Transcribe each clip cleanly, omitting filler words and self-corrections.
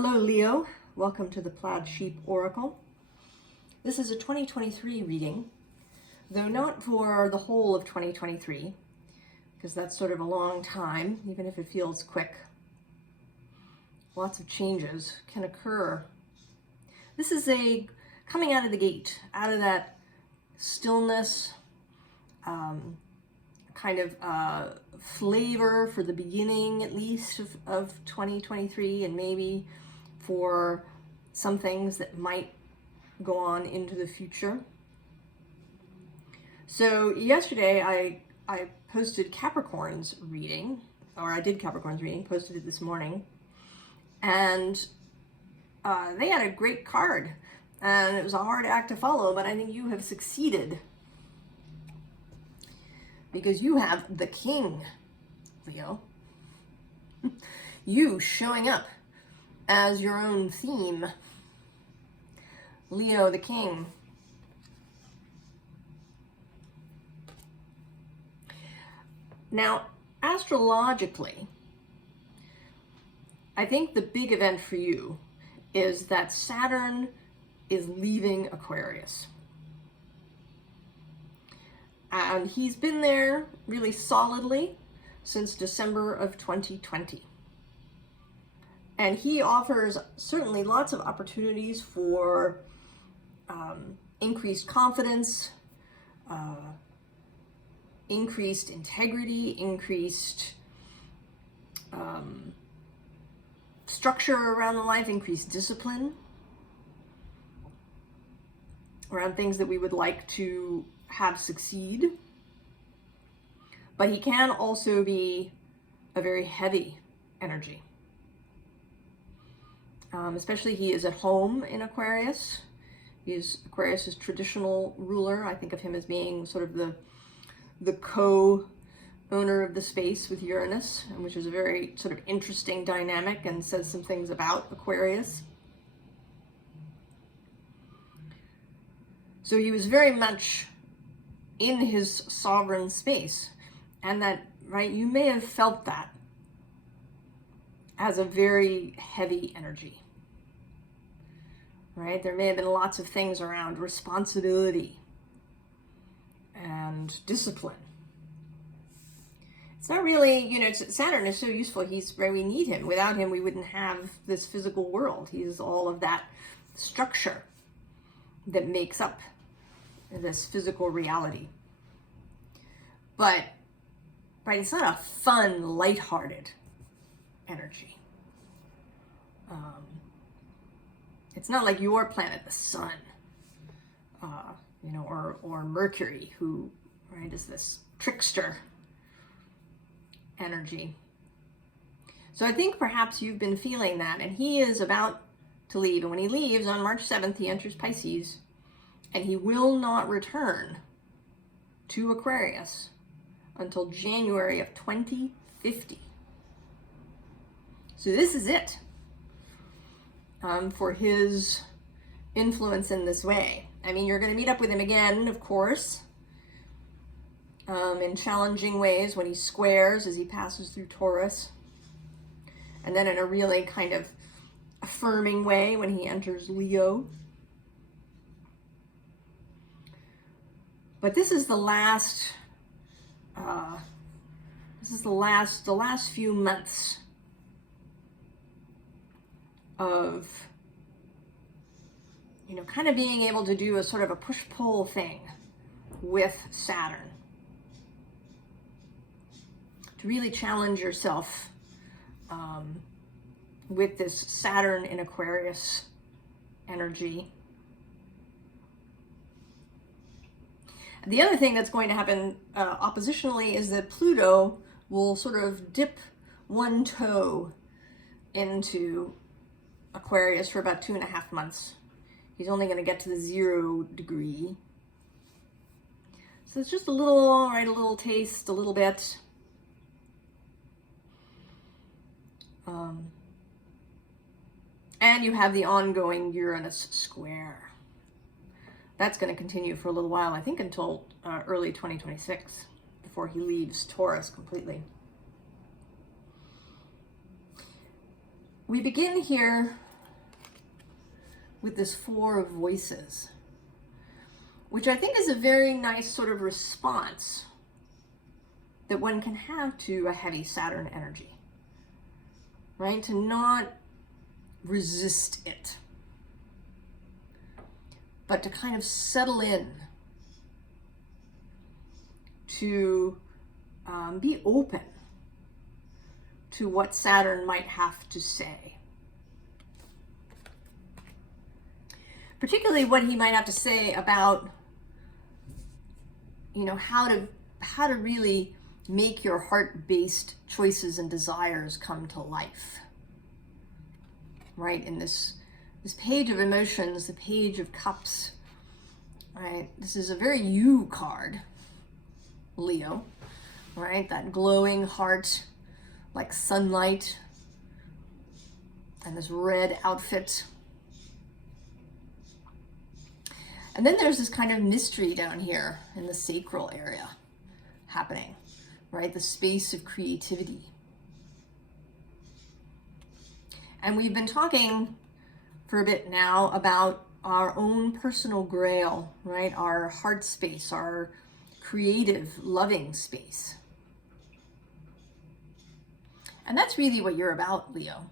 Hello Leo, welcome to the Plaid Sheep Oracle. This is a 2023 reading, though not for the whole of 2023, because that's sort of a long time, even if it feels quick. Lots of changes can occur. This is a coming out of the gate, out of that stillness, kind of flavor for the beginning, at least, of 2023, and maybe for some things that might go on into the future. So yesterday I posted Capricorn's reading, or I did Capricorn's reading, posted it this morning, and they had a great card, and it was a hard act to follow, but I think you have succeeded because you have the King, Leo. You showing up as your own theme. Leo the King. Now, astrologically, I think the big event for you is that Saturn is leaving Aquarius. And he's been there really solidly since December of 2020. And he offers certainly lots of opportunities for increased confidence, increased integrity, increased structure around the life, increased discipline around things that we would like to have succeed. But he can also be a very heavy energy. Especially he is at home in Aquarius. He is Aquarius's traditional ruler. I think of him as being sort of the co-owner of the space with Uranus, which is a very sort of interesting dynamic and says some things about Aquarius. So he was very much in his sovereign space, and that, right, you may have felt that as a very heavy energy, right? There may have been lots of things around responsibility and discipline. It's not really, you know, Saturn is so useful. He's where we need him. Without him, we wouldn't have this physical world. He's all of that structure that makes up this physical reality. But, right, it's not a fun, lighthearted energy. It's not like your planet, the sun, you know, or Mercury, who, right, is this trickster energy. So I think perhaps you've been feeling that, and he is about to leave. And when he leaves on March 7th, he enters Pisces, and he will not return to Aquarius until January of 2050. So this is it for his influence in this way. I mean, you're going to meet up with him again, of course, in challenging ways when he squares as he passes through Taurus, and then in a really kind of affirming way when he enters Leo. But this is the last the last few months of, you know, kind of being able to do a sort of a push-pull thing with Saturn, to really challenge yourself with this Saturn in Aquarius energy. The other thing that's going to happen oppositionally is that Pluto will sort of dip one toe into Aquarius for about 2.5 months. He's only going to get to the 0 degree. So it's just a little, right, a little taste, a little bit. And you have the ongoing Uranus square. That's going to continue for a little while, I think until early 2026, before he leaves Taurus completely. We begin here with this Four of Voices, which I think is a very nice sort of response that one can have to a heavy Saturn energy, right? To not resist it, but to kind of settle in, to be open to what Saturn might have to say. Particularly what he might have to say about, you know, how to really make your heart-based choices and desires come to life. Right? In this page of emotions, the Page of Cups, right? This is a very you card, Leo, right? That glowing heart, like sunlight, and this red outfit. And then there's this kind of mystery down here in the sacral area happening, right? The space of creativity. And we've been talking for a bit now about our own personal grail, right? Our heart space, our creative, loving space. And that's really what you're about, Leo.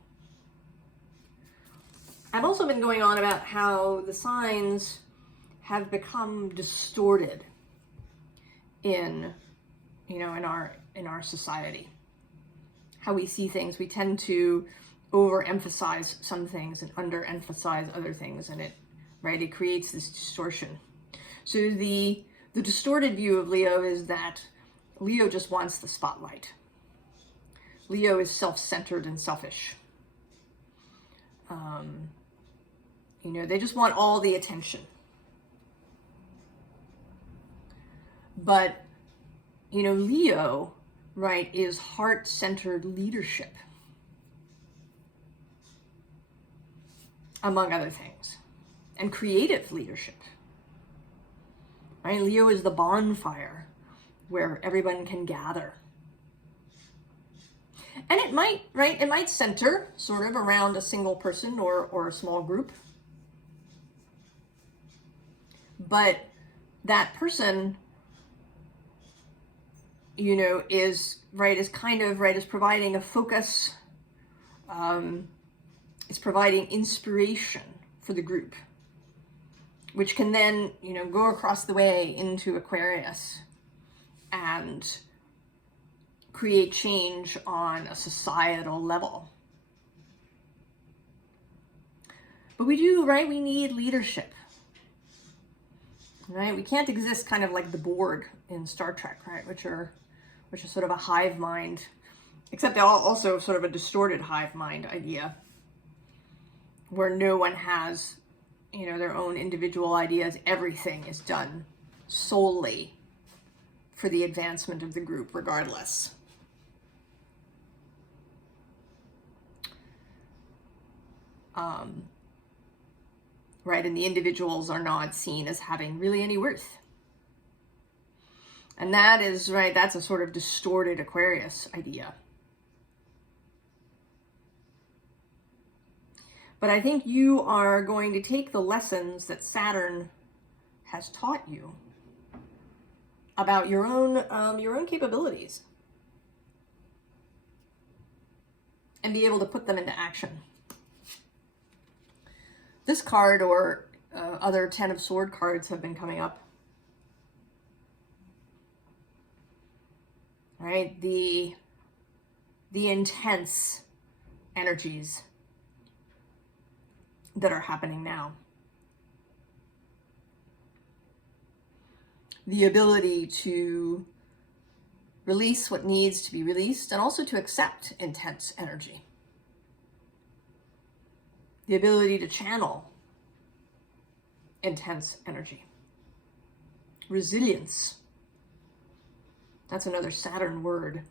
I've also been going on about how the signs have become distorted in, you know, in our society. How we see things, we tend to overemphasize some things and underemphasize other things, and it creates this distortion. So the distorted view of Leo is that Leo just wants the spotlight. Leo is self-centered and selfish. You know, they just want all the attention. But, you know, Leo, right, is heart-centered leadership, among other things, and creative leadership. Right? Leo is the bonfire where everyone can gather. And it might, right, it might center sort of around a single person or a small group. But that person, you know, is kind of providing a focus, is providing inspiration for the group, which can then, you know, go across the way into Aquarius and create change on a societal level. But we do, right? We need leadership. Right? We can't exist kind of like the Borg in Star Trek, right? Which are sort of a hive mind, except they're also sort of a distorted hive mind idea, where no one has, you know, their own individual ideas. Everything is done solely for the advancement of the group, regardless. Right, and the individuals are not seen as having really any worth. And that is, right, that's a sort of distorted Aquarius idea. But I think you are going to take the lessons that Saturn has taught you about your own capabilities and be able to put them into action. This card or other Ten of Swords cards have been coming up. Right? The intense energies that are happening now. The ability to release what needs to be released and also to accept intense energy. The ability to channel intense energy. Resilience. That's another Saturn word.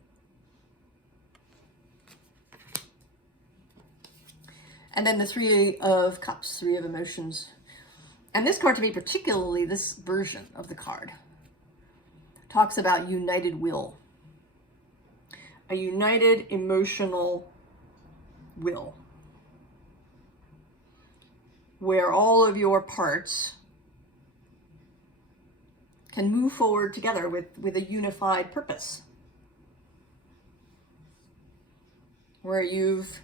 And then the Three of Cups, Three of Emotions. And this card, to me particularly, this version of the card, talks about united will. A united emotional will. where all of your parts can move forward together with a unified purpose. Where you've,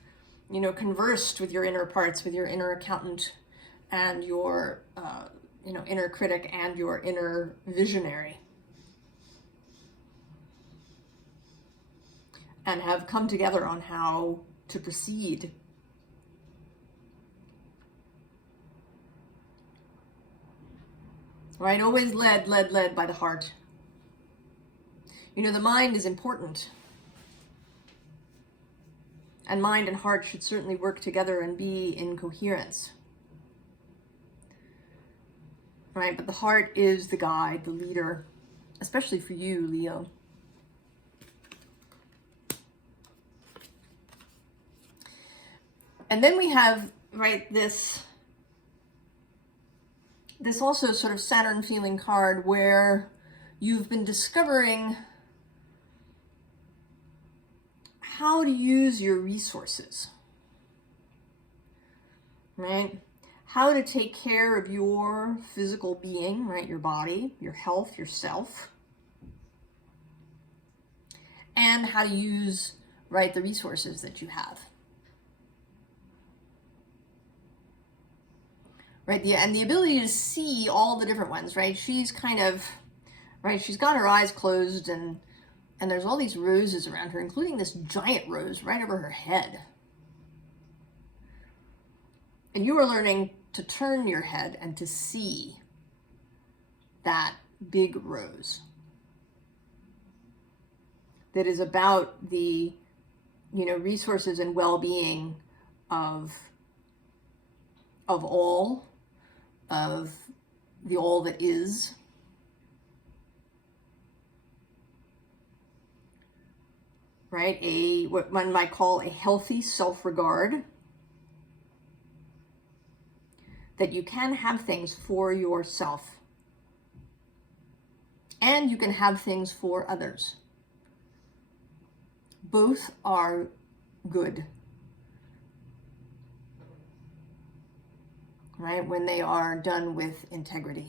conversed with your inner parts, with your inner accountant and your, inner critic and your inner visionary. And have come together on how to proceed. Right? Always led by the heart. The mind is important. And mind and heart should certainly work together and be in coherence. Right? But the heart is the guide, the leader, especially for you, Leo. And then we have, right, this also sort of Saturn feeling card where you've been discovering how to use your resources, right? How to take care of your physical being, right? Your body, your health, yourself. And how to use, right, the resources that you have. Right, and the ability to see all the different ones, right? She's kind of, right, she's got her eyes closed and there's all these roses around her, including this giant rose right over her head. And you are learning to turn your head and to see that big rose that is about the, resources and well-being of all, of the all that is. Right? What one might call a healthy self-regard. That you can have things for yourself. And you can have things for others. Both are good. Right? When they are done with integrity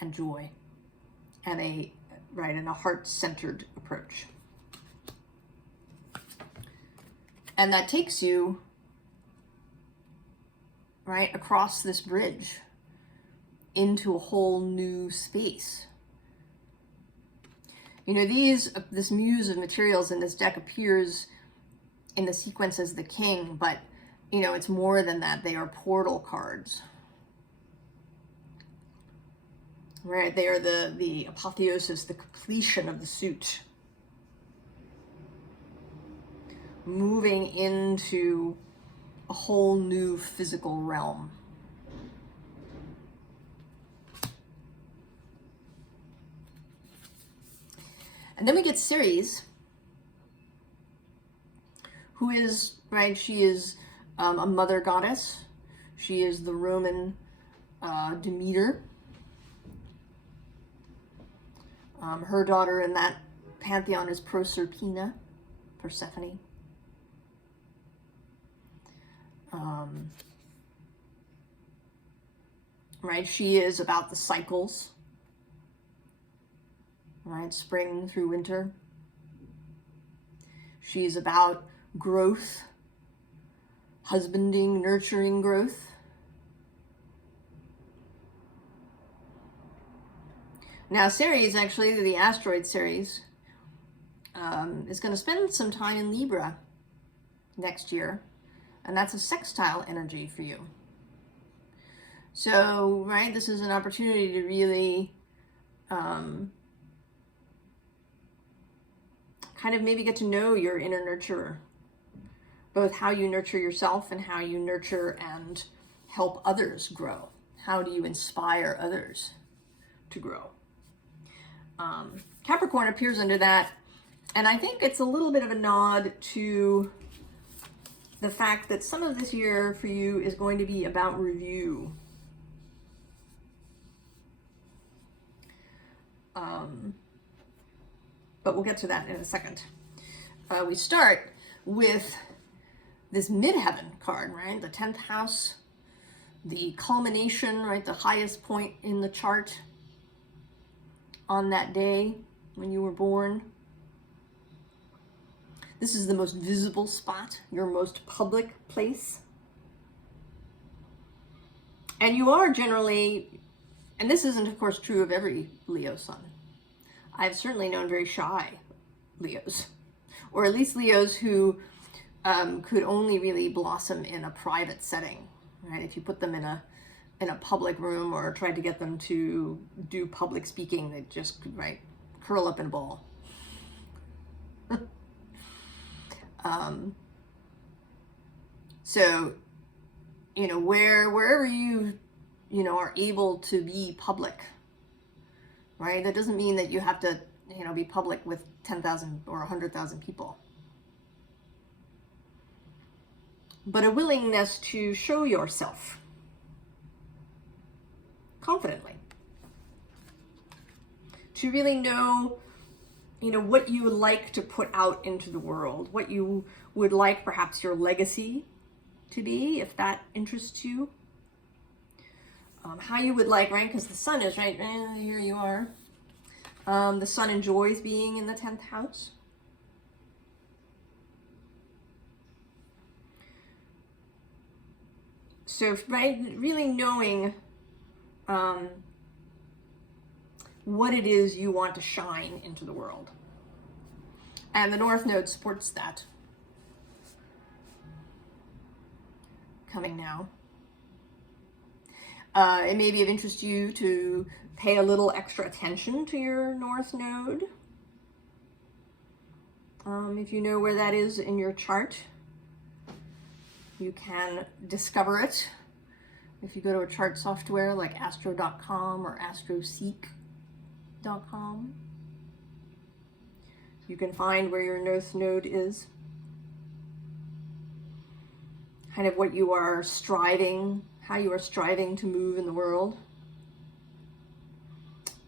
and joy and a heart-centered approach. And that takes you, right, across this bridge into a whole new space. This muse of materials in this deck appears in the sequence as the king, but it's more than that. They are portal cards. Right? They are the apotheosis, the completion of the suit. Moving into a whole new physical realm. And then we get Ceres, who is, right, she is a mother goddess. She is the Roman Demeter. Her daughter in that pantheon is Proserpina, Persephone. Right, she is about the cycles. Right, spring through winter. She's about growth, husbanding, nurturing growth. Now, Ceres, actually, the asteroid Ceres, is going to spend some time in Libra next year, and that's a sextile energy for you. So, right, this is an opportunity to really kind of maybe get to know your inner nurturer, both how you nurture yourself and how you nurture and help others grow. How do you inspire others to grow? Capricorn appears under that, and I think it's a little bit of a nod to the fact that some of this year for you is going to be about review. But we'll get to that in a second. We start with this midheaven card, right? The 10th house the culmination, right, the highest point in the chart on that day when you were born. This is the most visible spot, your most public place. And you are generally, and this isn't of course true of every Leo sun. I've certainly known very shy Leos, or at least Leos who could only really blossom in a private setting, right? If you put them in a public room or tried to get them to do public speaking, they'd just, right, curl up in a ball. So, you know, wherever you know, are able to be public, right? That doesn't mean that you have to, you know, be public with 10,000 or 100,000 people. But a willingness to show yourself confidently. To really know, you know, what you would like to put out into the world, what you would like perhaps your legacy to be, if that interests you. How you would like, right, because the sun is, right, here you are. The sun enjoys being in the 10th house. So, right, really knowing what it is you want to shine into the world. And the North Node supports that. Coming now. It may be of interest to you to pay a little extra attention to your North Node. If you know where that is in your chart, you can discover it. If you go to a chart software like Astro.com or AstroSeek.com, you can find where your North Node is. Kind of what you are striving, how you are striving to move in the world.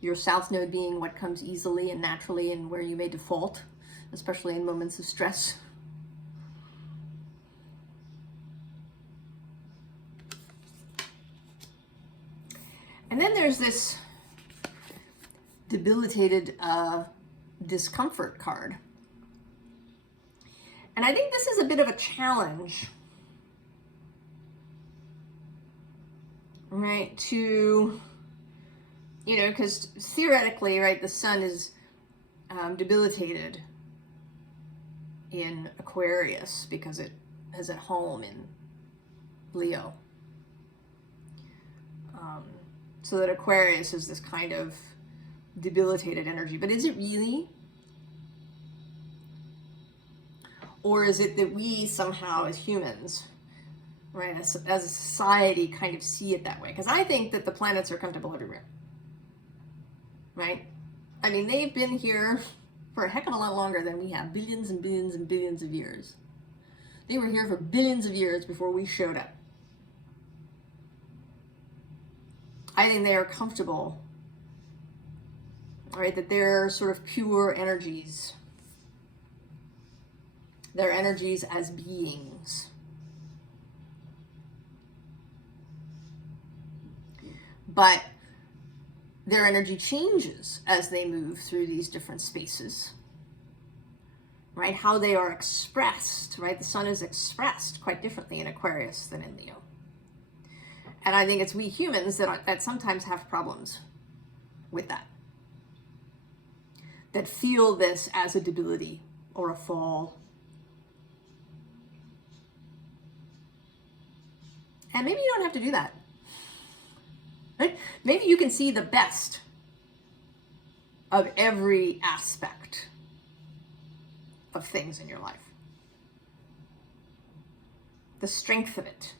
Your South Node being what comes easily and naturally and where you may default, especially in moments of stress. And then there's this debilitated discomfort card. And I think this is a bit of a challenge, right, to, you know, because theoretically, right, the sun is debilitated in Aquarius because it is at home in Leo. So that Aquarius is this kind of debilitated energy. But is it really? Or is it that we somehow as humans, right, as a society kind of see it that way? Because I think that the planets are comfortable everywhere, right? I mean, they've been here for a heck of a lot longer than we have, billions and billions and billions of years. They were here for billions of years before we showed up. I think they are comfortable, right, that they're sort of pure energies. They're energies as beings. But their energy changes as they move through these different spaces, right? How they are expressed, right? The sun is expressed quite differently in Aquarius than in Leo. And I think it's we humans that sometimes have problems with that. That feel this as a debility or a fall. And maybe you don't have to do that. Right? Maybe you can see the best of every aspect of things in your life. The strength of it.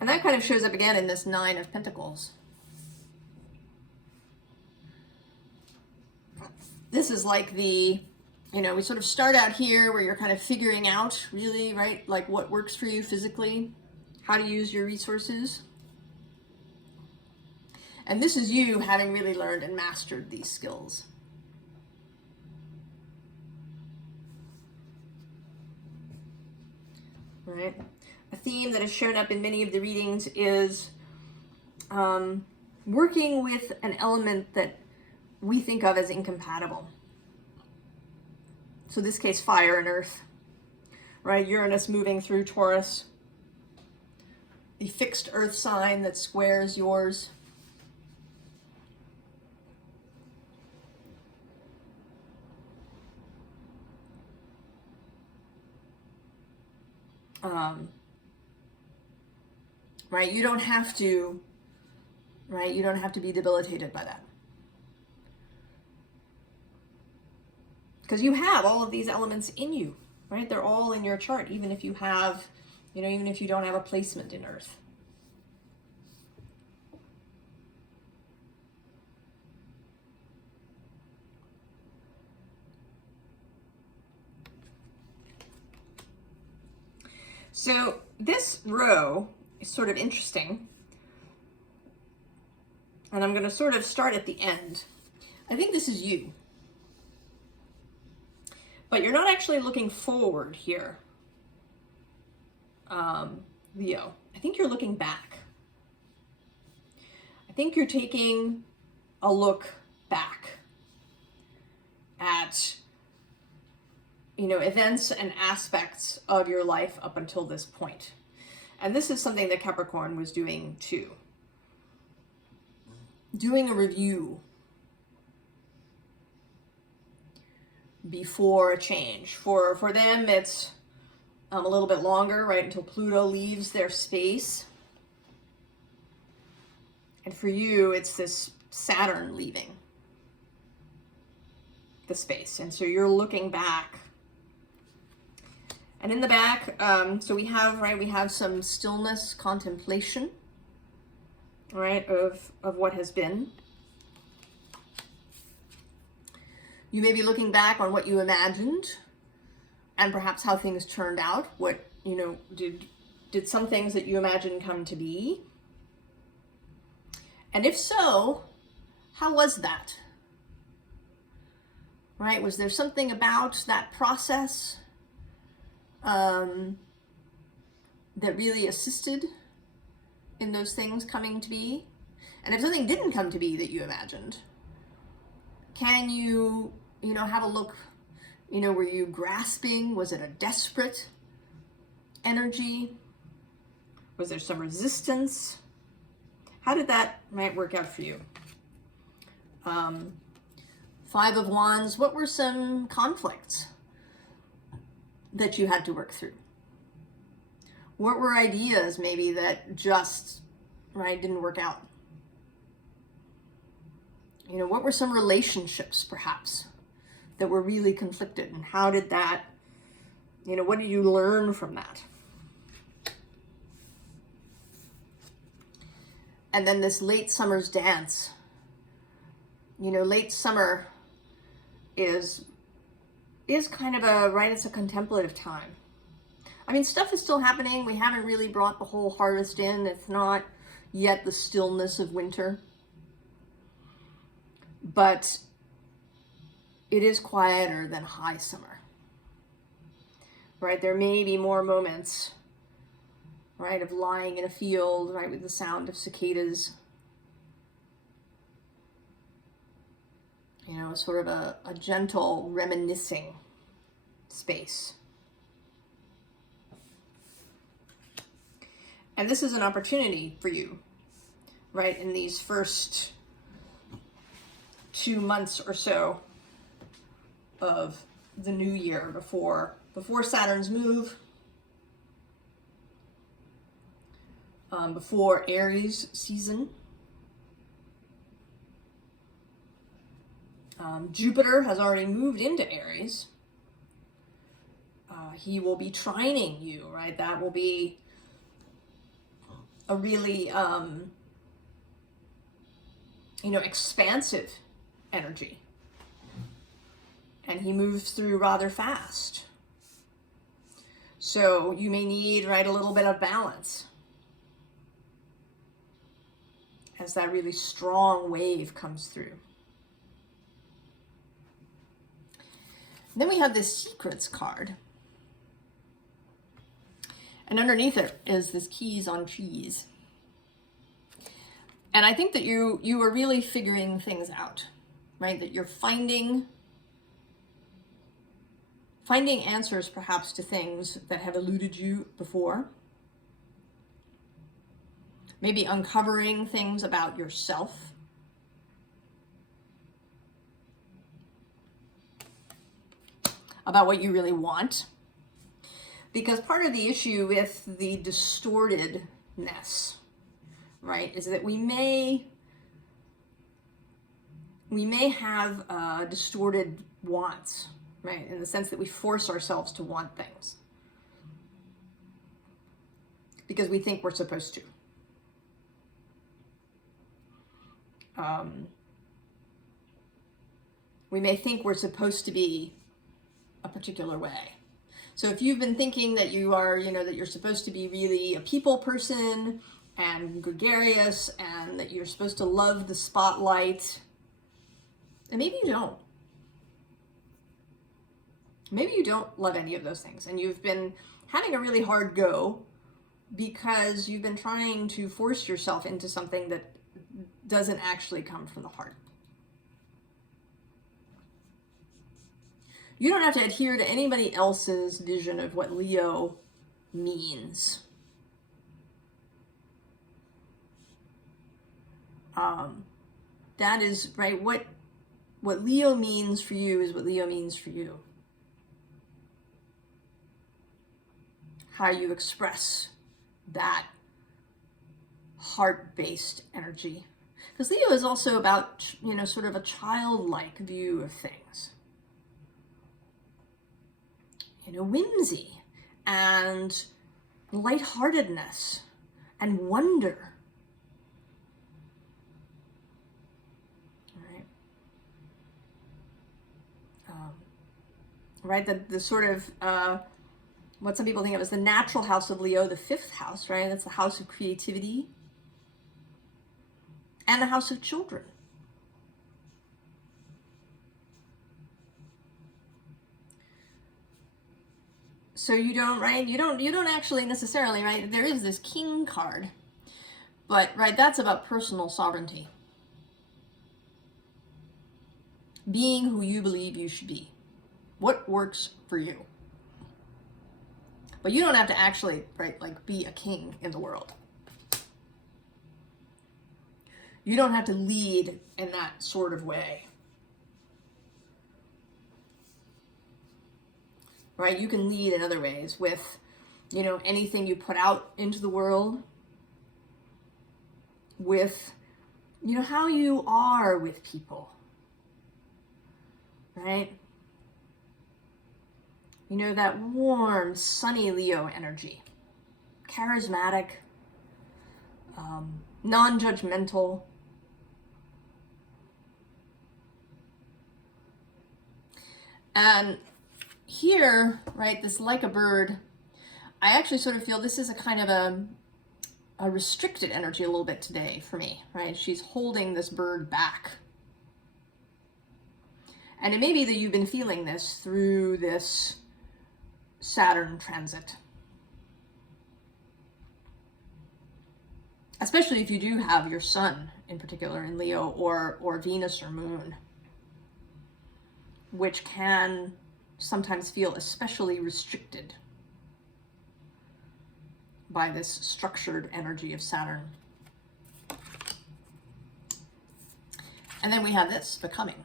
And that kind of shows up again in this Nine of Pentacles. This is like the, you know, we sort of start out here where you're kind of figuring out really, right, like what works for you physically, how to use your resources. And this is you having really learned and mastered these skills. Right? A theme that has shown up in many of the readings is working with an element that we think of as incompatible. So in this case, fire and earth, right? Uranus moving through Taurus, the fixed earth sign that squares yours. Right? You don't have to, right? You don't have to be debilitated by that. Because you have all of these elements in you, right? They're all in your chart, even if you have, even if you don't have a placement in Earth. So this row is sort of interesting. And I'm going to sort of start at the end. I think this is you. But you're not actually looking forward here, Leo. I think you're looking back. I think you're taking a look back at, events and aspects of your life up until this point. And this is something that Capricorn was doing too. Doing a review before a change. For them, it's a little bit longer, right, until Pluto leaves their space. And for you, it's this Saturn leaving the space. And so you're looking back. And in the back, so we have some stillness, contemplation, right, of what has been. You may be looking back on what you imagined and perhaps how things turned out. What, did some things that you imagined come to be? And if so, how was that? Right? Was there something about that process that really assisted in those things coming to be? And if something didn't come to be that you imagined, can you, have a look, were you grasping? Was it a desperate energy? Was there some resistance? How did that might work out for you? 5 of Wands, what were some conflicts that you had to work through? What were ideas maybe that just, didn't work out? What were some relationships perhaps that were really conflicted, and how did that, what did you learn from that? And then this late summer's dance. Late summer is kind of it's a contemplative time. I mean, stuff is still happening. We haven't really brought the whole harvest in. It's not yet the stillness of winter. But it is quieter than high summer, right? There may be more moments, right, of lying in a field, right, with the sound of cicadas. Sort of a gentle reminiscing space. And this is an opportunity for you, right, in these first 2 months or so of the new year before Saturn's move, before Aries season. Jupiter has already moved into Aries. He will be trining you, right? That will be a really, expansive energy. And he moves through rather fast. So you may need, a little bit of balance as that really strong wave comes through. Then we have this Secrets card. And underneath it is this keys on cheese. And I think that you are really figuring things out, right? That you're finding answers perhaps to things that have eluded you before. Maybe uncovering things about yourself. About what you really want. Because part of the issue with the distortedness, right, is that we may have distorted wants, right, in the sense that we force ourselves to want things because we think we're supposed to. We may think we're supposed to be a particular way. So if you've been thinking that you are, that you're supposed to be really a people person and gregarious and that you're supposed to love the spotlight, and maybe you don't. Maybe you don't love any of those things and you've been having a really hard go because you've been trying to force yourself into something that doesn't actually come from the heart. You don't have to adhere to anybody else's vision of what Leo means. That is, right, what Leo means for you is what Leo means for you. How you express that heart-based energy. Because Leo is also about, sort of a childlike view of things. Whimsy and lightheartedness and wonder. Right? The sort of, what some people think of as the natural house of Leo, the 5th house, right? That's the house of creativity and the house of children. So you don't, right? You don't actually necessarily, right? There is this King card, but, right, that's about personal sovereignty. Being who you believe you should be. What works for you. But you don't have to actually, right, like be a king in the world. You don't have to lead in that sort of way. Right? You can lead in other ways with, anything you put out into the world, with, how you are with people. Right? That warm, sunny Leo energy. Charismatic, non-judgmental. And here, right, this like a bird, I actually sort of feel this is a kind of a restricted energy a little bit today for me, right? She's holding this bird back. And it may be that you've been feeling this through this Saturn transit. Especially if you do have your sun, in particular, in Leo, or Venus or Moon, which can sometimes feel especially restricted by this structured energy of Saturn. And then we have this, Becoming.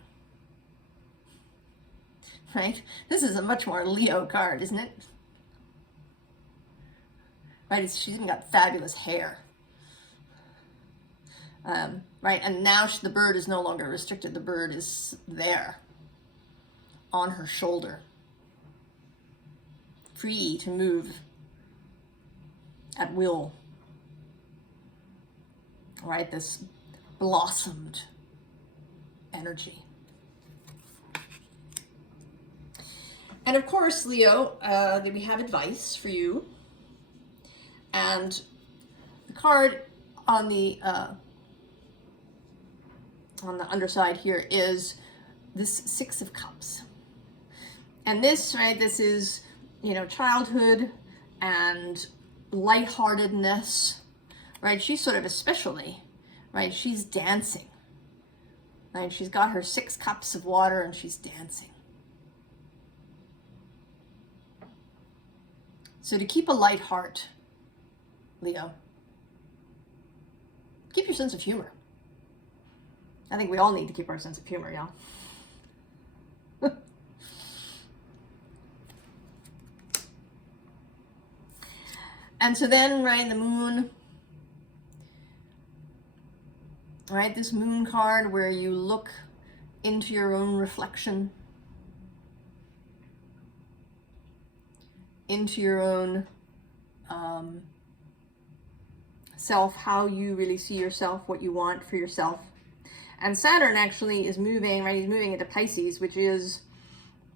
Right? This is a much more Leo card, isn't it? Right? She's even got fabulous hair. Right? And now the bird is no longer restricted. The bird is there on her shoulder, free to move at will. Right? This blossomed energy. And of course, Leo, we have advice for you. And the card on the underside here is this 6 of Cups. And this, right, this is, childhood and lightheartedness, right? She's sort of especially, right? She's dancing, right? She's got her 6 cups of water and she's dancing. So to keep a light heart, Leo, keep your sense of humor. I think we all need to keep our sense of humor, y'all. And so then, right, the moon, right, this moon card where you look into your own reflection, into your own self, how you really see yourself, what you want for yourself. And Saturn actually is moving, right, he's moving into Pisces, which is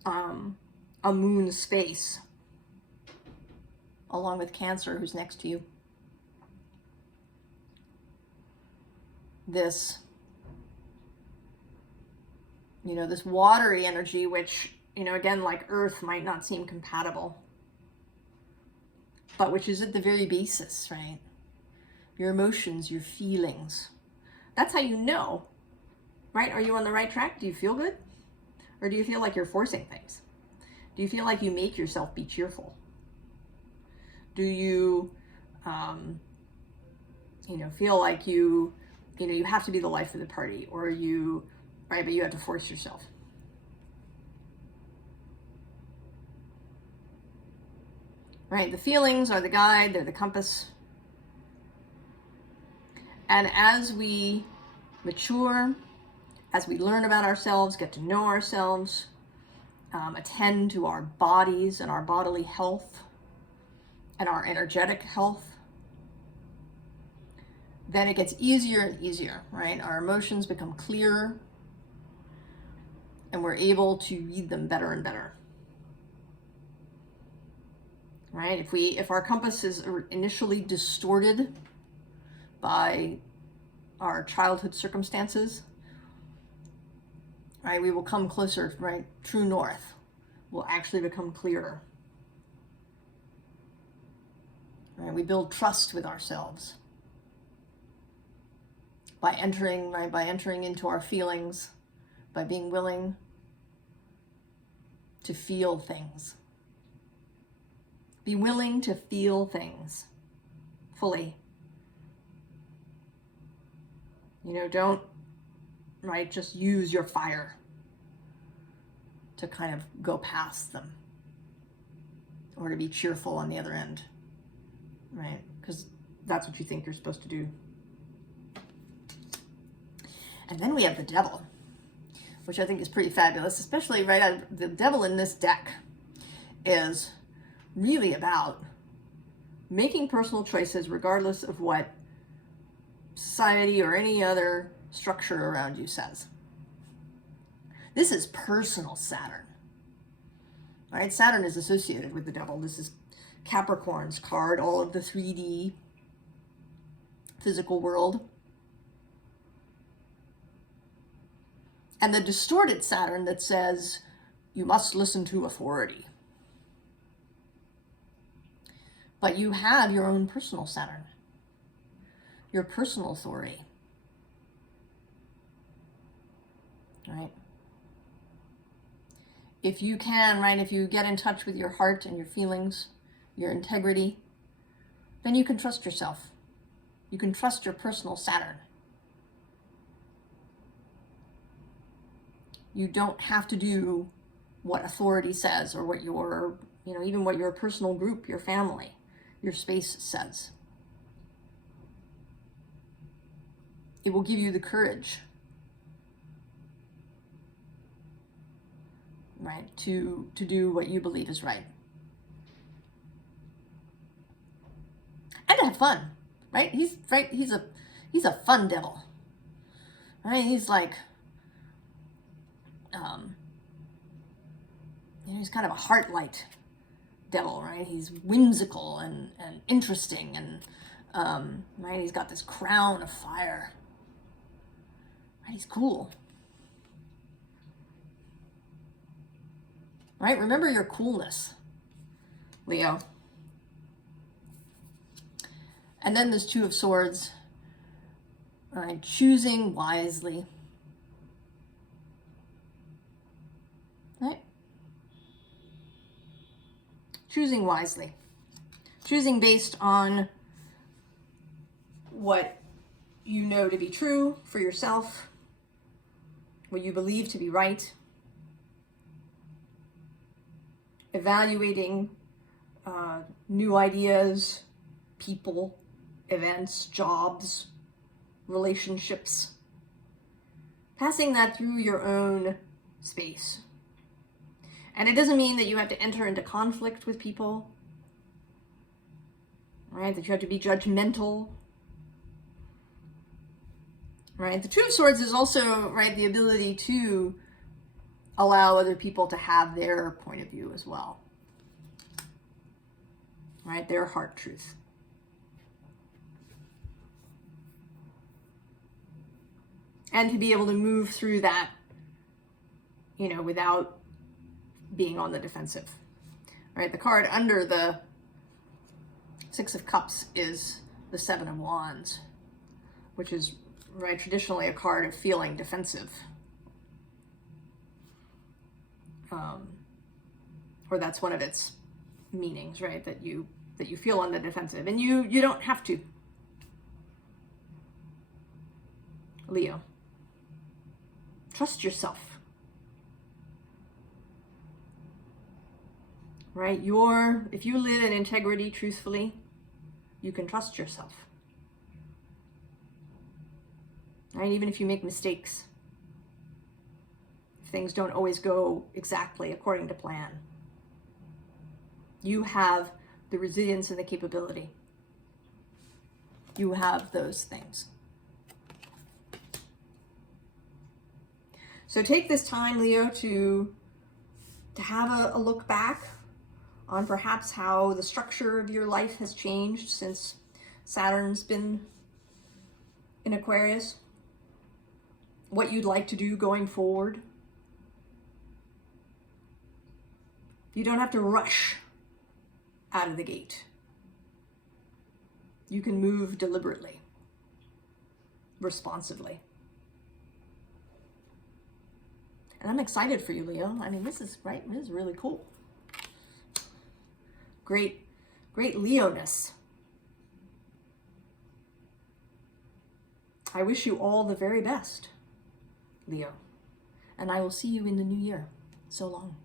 a moon space, along with Cancer, who's next to you. This, you know, this watery energy, which, you know, again, like Earth might not seem compatible, but which is at the very basis, right? Your emotions, your feelings. That's how you know, right? Are you on the right track? Do you feel good? Or do you feel like you're forcing things? Do you feel like you make yourself be cheerful? Do you, you know, feel like you have to be the life of the party, or you, right, but you have to force yourself? Right, the feelings are the guide, they're the compass. And as we mature, as we learn about ourselves, get to know ourselves, attend to our bodies and our bodily health, and our energetic health, then it gets easier and easier, right? Our emotions become clearer, and we're able to read them better and better, right? If our compass is initially distorted by our childhood circumstances, right, we will come closer, right? True north will actually become clearer. Right? We build trust with ourselves by entering, right, by entering into our feelings, by being willing to feel things. Be willing to feel things fully. You know, don't, right, just use your fire to kind of go past them, or to be cheerful on the other end, right? Because that's what you think you're supposed to do. And then we have the devil, which I think is pretty fabulous, especially, right, the devil in this deck is really about making personal choices regardless of what society or any other structure around you says. This is personal Saturn, right? Saturn is associated with the devil. This is Capricorn's card, all of the 3D physical world. And the distorted Saturn that says, you must listen to authority. But you have your own personal Saturn, your personal authority, right? If you can, right, if you get in touch with your heart and your feelings, your integrity, then you can trust yourself. You can trust your personal Saturn. You don't have to do what authority says, or what your, you know, even what your personal group, your family, your space says. It will give you the courage, right, to do what you believe is right. And to have fun, right? He's a fun devil, right? He's like, you know, he's kind of a heart-light devil, right? He's whimsical and interesting, and right, he's got this crown of fire. Right, he's cool. Right? Remember your coolness, Leo. And then this Two of Swords. All right, choosing wisely. Right? Choosing wisely. Choosing based on what you know to be true for yourself, what you believe to be right. Evaluating new ideas, people, events, jobs, relationships. Passing that through your own space. And it doesn't mean that you have to enter into conflict with people, right? That you have to be judgmental, right? The Two of Swords is also, right, the ability to allow other people to have their point of view as well, right? Their heart truth. And to be able to move through that, you know, without being on the defensive, right? The card under the Six of Cups is the Seven of Wands, which is, right, traditionally a card of feeling defensive. Or that's one of its meanings, right? That you feel on the defensive, and you don't have to. Leo, trust yourself. Right? If you live in integrity, truthfully, you can trust yourself. Right? Even if you make mistakes. If things don't always go exactly according to plan. You have the resilience and the capability. You have those things. So take this time, Leo, to have a look back on perhaps how the structure of your life has changed since Saturn's been in Aquarius. What you'd like to do going forward. You don't have to rush out of the gate. You can move deliberately, responsively. And I'm excited for you, Leo. I mean, this is really cool. Great Leo-ness. I wish you all the very best, Leo. And I will see you in the new year. So long.